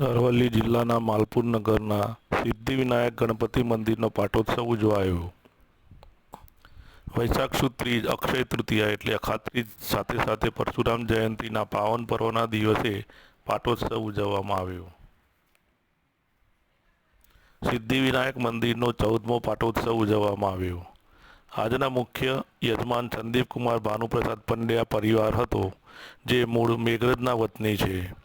અરવલ્લી જિલ્લાના માલપુર નગરના સિદ્ધિવિનાયક ગણપતિ મંદિરનો પાટોત્સવ ઉજવાયો. વૈશાખ સુદ ત્રીજ અક્ષય તૃતીયા એટલે અખાત્રીજ સાથે સાથે પરશુરામ જયંતિના પાવન પર્વના દિવસે પાટોત્સવ ઉજવવામાં આવ્યો. સિદ્ધિવિનાયક મંદિરનો ચૌદમો પાટોત્સવ ઉજવવામાં આવ્યો. આજના મુખ્ય યજમાન સંદીપકુમાર ભાનુપ્રસાદ પંડ્યા પરિવાર હતો, જે મૂળ મેઘરજના વતની છે.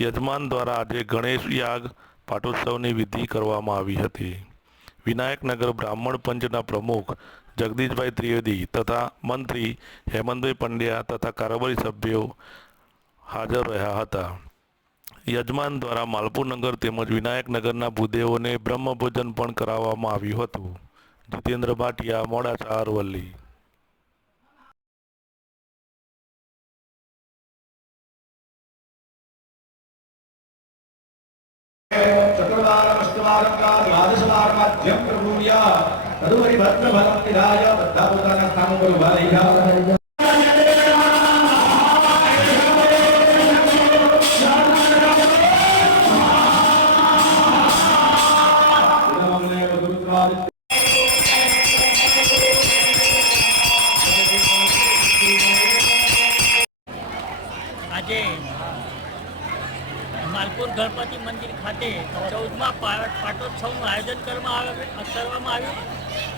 યજમાન દ્વારા આજે ગણેશ યાગ પાટોત્સવની વિધિ કરવામાં આવી હતી. વિનાયકનગર બ્રાહ્મણ પંચના પ્રમુખ જગદીશભાઈ ત્રિવેદી તથા મંત્રી હેમંતભાઈ પંડ્યા તથા કારોબારી સભ્યો હાજર રહ્યા હતા. યજમાન દ્વારા માલપુર નગર તેમજ વિનાયકનગરના ભૂદેવોને બ્રહ્મભોજન પણ કરાવવામાં આવ્યું હતું. જીતેન્દ્ર ભાટિયા, મોડાસા, અરવલ્લી. દ્વારકા રાજસલાર મધ્યમ પ્રભુયા તદુપરી ભદ્ર ભરમ નિધાય બધા પોતાના સ્થાન ઉપર આજે માલપુર ગણપતિ મંદિર ખાતે ચૌદમા પાટોત્સવનું આયોજન કરવામાં કરવામાં આવ્યું.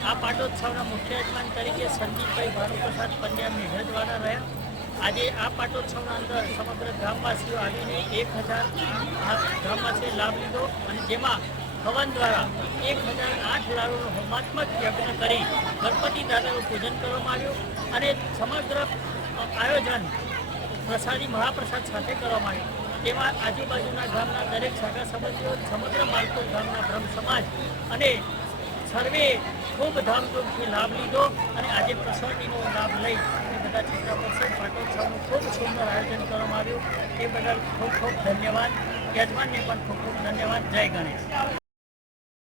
આ પાટોત્સવના મુખ્ય યજમાન તરીકે સંદીપભાઈ ભાનુપ્રસાદ પંડ્યા મેઘરજવાડા રહ્યા. આજે આ પાટોત્સવના અંદર સમગ્ર ગ્રામવાસીઓ આવીને એક હજાર ગ્રામવાસીઓએ લાભ લીધો અને જેમાં હવન દ્વારા એક હજાર આઠ લાડુનો હોમાત્મક યજ્ઞ કરી ગણપતિ દાદાનું પૂજન કરવામાં આવ્યું. અને સમગ્ર આયોજન પ્રસાદી મહાપ્રસાદ સાથે કરવામાં આવી. તેમાં આજુબાજુના ગામના દરેક સગા સંબંધીઓ, સમગ્ર માલકો ગામના બ્રહ્મ સમાજ અને સર્વે ખૂબ ધામધૂમથી લાભ લીધો અને આજે પ્રસાદીનો લાભ લઈ અને બધા છોકરા પાસે પાટોત્સવનું ખૂબ સુંદર આયોજન કરવામાં આવ્યું. એ બદલ ખૂબ ખૂબ ધન્યવાદ. યજમાનને પણ ખૂબ ખૂબ ધન્યવાદ. જય ગણેશ.